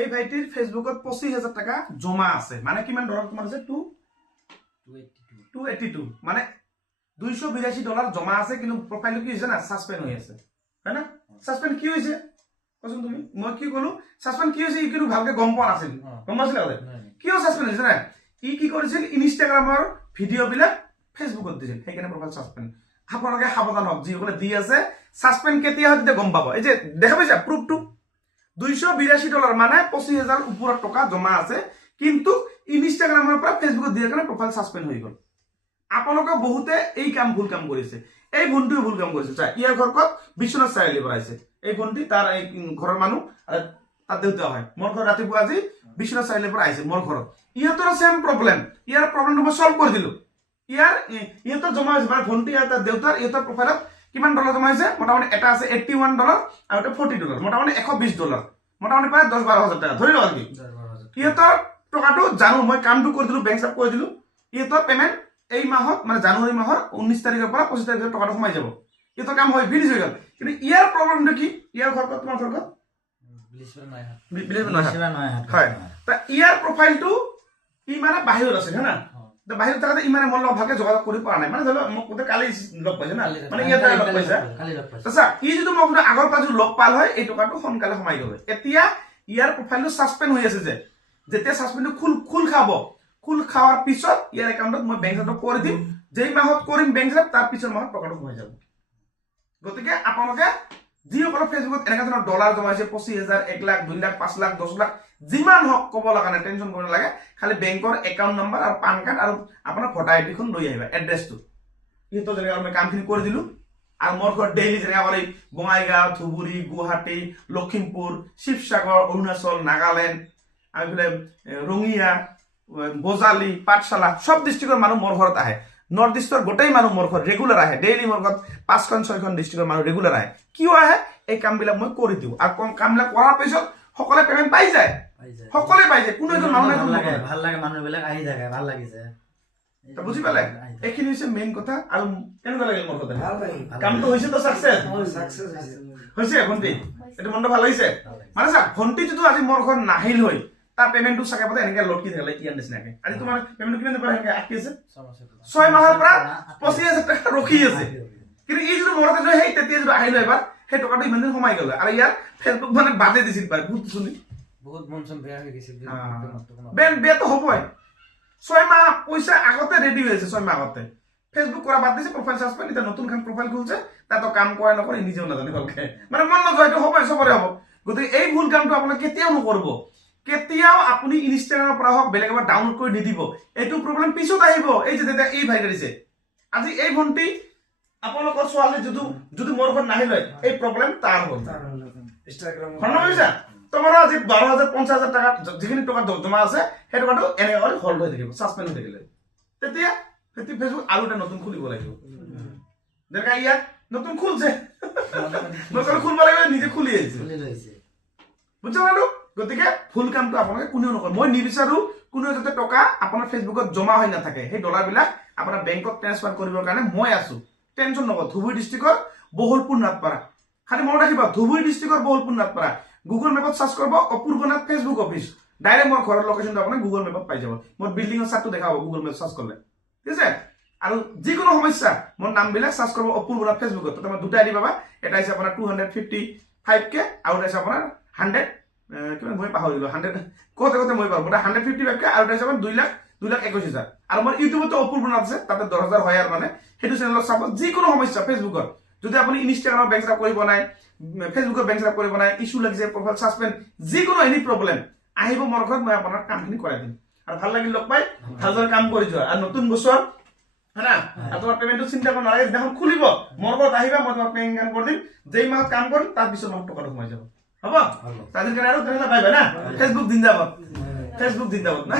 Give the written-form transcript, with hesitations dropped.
এই ভাইটির ফেসবুকত 25,000 টাকা জমা আছে মানে কিমান ডলার তোমার আছে 282 মানে $282 জমা আছে কিন্তু প্রোফাইল কি হইছে না সাসপেন্ড হই আছে হয় না সাসপেন্ড কি হইছে কোন তুমি মই কি কলো সাসপেন্ড কি হইছে ই কিন্তু ভালকে গম পোৱা নাছিল গম পাইছিল কিয় সাসপেন্ড হইছে না ই কি কৰিছিল ইনষ্টাগ্ৰামৰ ভিডিও বিলাক ফেসবুকত দিছিল সেইকাৰণে প্ৰফাইল সাসপেন্ড আপোনালোকে সাবধান হওক যিসকলে দি আছে সাসপেন্ড কেতিয়া হয় তেতিয়া গম পাব এই যে দেখা পাইছা প্ৰুফটো $282 মানে 25,000 উপৰত টকা জমা আছে কিন্তু ইনষ্টাগ্ৰামৰ পৰা ফেসবুকত দিয়াৰ কাৰণে প্ৰফাইল সাসপেন্ড হৈ গল আপোনালোকে বহুতে এই কাম ভুল কাম কৰিছে এই ভণ্টিও ভুল কাম কৰিছে চা ইয়াৰ ঘৰ কত বিশ্বনাথ চাৰিআলি পৰা আহিছে এই ভণ্টি তাৰ এই ঘৰৰ মানুহ তাত দেউতা হয় মোৰ ঘৰ ৰাতিপুৱা আজি বিশ্বনাথ চাৰিআলিৰ পৰা আহিছে মোৰ ঘৰত ইহঁতৰ সেম প্ৰবলেম ইয়াৰ প্ৰবলেমটো মই সলভ কৰি দিলো ইহঁতৰ জমা হৈছে মানে ভণ্টি আৰু তাৰ দেউতাৰ ইহঁতৰ প্ৰফাইলত কিমান ডলাৰ জমা হৈছে মোটামুটি এটা আছে $81 আৰু এটা $40 মোটামুটি $120 মোটামুটি প্ৰায় 10-12,000 টাকা ধৰি লওক কি ইহঁতৰ টকাটো জানো মই কামটো কৰি দিলো বেংক সাপ কৰি দিলো ইহঁতৰ পেমেন্ট এই মাহত মানে জানুৱাৰী মাহৰ 19 তাৰিখৰ পৰা 25 তাৰিখৰ টকাটো সোমাই যাব ইহঁতৰ কাম হৈ ফিনিশ হৈ গল কিন্তু ইয়াৰ প্ৰবলেমটো কি ইয়াৰ ঘৰ কত তোমাৰ ঘৰ কত হয় তা ইয়াৰ প্ৰফাইলটো ই মানে বাহিৰত আছে হয়না বাহিৰত থাকাতে ইমানে মন ভালকে যোগাযোগ কৰি পৰা নাই মানে ধৰি লওক মোক কালি লগ পাইছে না মানে ইয়াতে লগ পাইছে আচ্ছা ই যদি মোক আগৰ পাছু লগ পাল হয় এই টকাটো সোনকালে সোমাই গল এতিয়া ইয়াৰ প্ৰফাইলটো সাসপেন্ড হৈ আছে যে যেতিয়া সাসপেন্ডটো খুল খাব খুল খাওয়ার পিছত ইয়ার একাউন্টত মই ব্যাংক ট্রান্সফার করে দিম যেই মাহত কৰিম ব্যাংক ট্ৰান্সফাৰ তাৰ পিছৰ মাহত টকাটো সোমাই যাব গতিকে আপোনালোকে যিসকল ফেসবুকত এনেকা ধৰণৰ ডলাৰ জমাইছে 25,000 1 লাখ 2 লাখ 5 লাখ 10 লাখ যিমান হক কব লগা নাই টেনশন কৰিব লাগে খালি বেংকৰ একাউন্ট নাম্বাৰ আৰু পান কাৰ্ড আৰু আপোনাৰ ভোটাৰ আইডি খন লৈ আহিবা এড্ৰেছটো ইটো যেনে আমি কামখিনি কৰি দিলো আৰু মোৰ ঘৰ ডেইলি যেনে কৰি বঙাইগাঁও ধুবুৰী গুৱাহাটী লখিমপুৰ শিৱসাগৰ অৰুণাচল নাগালেণ্ড আৰু ৰঙিয়া বজালি পাঠশালা সব ডিস্ট্ৰিক্টৰ মানুহ মোৰ ঘৰত আহে নৰ্থ ইষ্টৰ গোটেই মানুহ মোৰ ঘৰত ৰেগুলাৰ আহে ডেইলি মোৰ ঘৰত 5-6খন ডিস্ট্ৰিক্টৰ মানুহ ৰেগুলাৰ আহে কিয় আহে এই কামবিলাক মই কৰি দিওঁ আৰু কামবিলাক কৰাৰ পিছত সকলে পেমেন্ট পাই যায় সকলে পাই যায় কোনো এজন মানুহ ভাল লাগে মানুহবিলাক আহি থাকে ভাল লাগিছে তা বুজি পালে এইখিনি হৈছে মেইন কথা আৰু কেনেকুৱা লাগিল মোৰ কথা ভাল লাগিল কামটো হৈছে তো সাকসেস হৈছে ভণ্টি এটা মনটো ভাল লাগিছে মানে চা ভণ্টি যদি আজি মোৰ ঘৰত নাহিল হৈ তার পেমেন্টটো সাকে পতে এনেকে লটকি থাকলে কি আনিছনাকে আজি তোমার পেমেন্ট কিমান দিবা এনেকে আকি আছে 6 মাহৰ পৰা 25,000 টাকা ৰখি আছে কিন্তু এই যদি মৰতে লৈ হেই তেতিয়া যদি আহিল এবাৰ সেই টকাটো ইমান দিন সোমাই গল আৰু ইয়াৰ ফেসবুক মানে বাদে দিছিল পাই বহুত শুনি বহুত মনসন বেয়া হৈ গৈছিল বেয়া তো হবই 6 মাহ পয়সা আগতে রেডি হয়েছে 6 মাহ আগতে ফেসবুক করা বাদ দিছে প্রোফাইল সাসপেন্ড এটা নতুন খান প্রোফাইল খুলছে তা তো কাম করে নকরে নিজেও নাজানে ভালকে মানে মন নজয় তো হবই সবরে হবো গতিকে এই ভুল কামটো আপোনাক কেতিয়াও নকৰিব কেতিয়াও আপুনি ইনষ্টাগ্ৰামৰ পৰা হক বেলেগ এবাৰ ডাউনলোড কৰি নিদিব এইটো প্ৰবলেম পিছত আহিব এই যে তেতিয়া এই ভাই কৰিছে আজি এই ভণ্টি আপোনালোকৰ ছোৱালী যদি মোৰ ঘৰত নাহিল এই প্ৰবলেম তাৰ হ'ল ইনষ্টাগ্ৰাম খনো হৈছে তোমাৰ আজি 12,000-50,000 টাকা যিখিনি টকা জমা আছে সেই টকাটো এনে কৰি হোল্ড হৈ থাকিব সাসপেন্ড হৈ থাকিলে তেতিয়া ফেসবুক আৰু এটা নতুন খুলিব লাগিব দেখা ইয়াত নতুন খুলছে নতুন খুলব লাগিব নিজে খুলি আহিছে বুঝছো মানু গতিকে ফুল কামটো আপোনালোকে কোনেও নকৰে মই নিবিচাৰো কোনো যাতে টকা আপোনাৰ ফেসবুকত জমা হৈ নাথাকে সেই ডলাৰ বিলাক আপোনাৰ বেংকত ট্ৰান্সফাৰ কৰিবৰ কাৰণে মই আছো টেনশন নকৰো ধুবুৰী ডিস্ট্ৰিক্টৰ বহুলপুৰ নাথপাৰা খালি মনত ৰাখিবা ধুবুৰী ডিস্ট্ৰিক্টৰ বহুলপুৰ নাথপাৰা গুগল মেপত সাৰ্চ কৰিব অপূৰ্বনাথ ফেসবুক অফিস ডাইৰেক্ট মোৰ ঘৰৰ লোকেশনটো আপুনি গুগল মেপত পাই যাব মোৰ বিল্ডিংৰ চাৰ্টটো দেখাব গুগল মেপ সাৰ্চ কৰিলে ঠিক আছে আৰু যিকোনো সমস্যা মোৰ নামবিলাক সাৰ্চ কৰিব অপূৰ্বনাথ ফেসবুকত তাতে মই দুটা আইডি পাবা এটা আছে আপোনাৰ 255k আৰু এটা আছে আপোনাৰ 100 কিমান মই পাহৰিলো 100 কত মই পাবো 155k আৰু এটা আছে 2,21,000 আৰু মোৰ ইউটিউবত অপূৰ্বনাথ আছে তাতে 10,000 হয় আৰু মানে হেতু চেনেলত চাব যিকোনো সমস্যা ফেসবুকত যদি আপুনি ইনষ্টাগ্ৰামৰ বেংক সাপ কৰিব নাই ফেসবুকৰ বেংক সাপ কৰিব নাই ইস্যু লাগিছে প্ৰফাইল সাসপেন্ড যিকোনো এনি প্ৰবলেম আহিব মোৰ ঘৰত মই আপোনাৰ কামখিনি কৰাই দিম আৰু ভাল লাগিল লগ পাই ভালদৰে কাম কৰি যোৱা আৰু নতুন বছৰ হনা আৰু তোমাৰ পেমেন্টটো চিন্তা কৰিব নালাগে দেখোন খুলিব মোৰ ঘৰত আহিবা মই তোমাক পেমেন্ট কৰি দিম যেই মাহত কাম কৰিম তাৰ পিছত মাহত টকাটো সোমাই যাব হ'ব তাদেৰ কাৰণে আৰু তেনেহলে বাই বাই না ফেসবুক জিন্দাবাদ না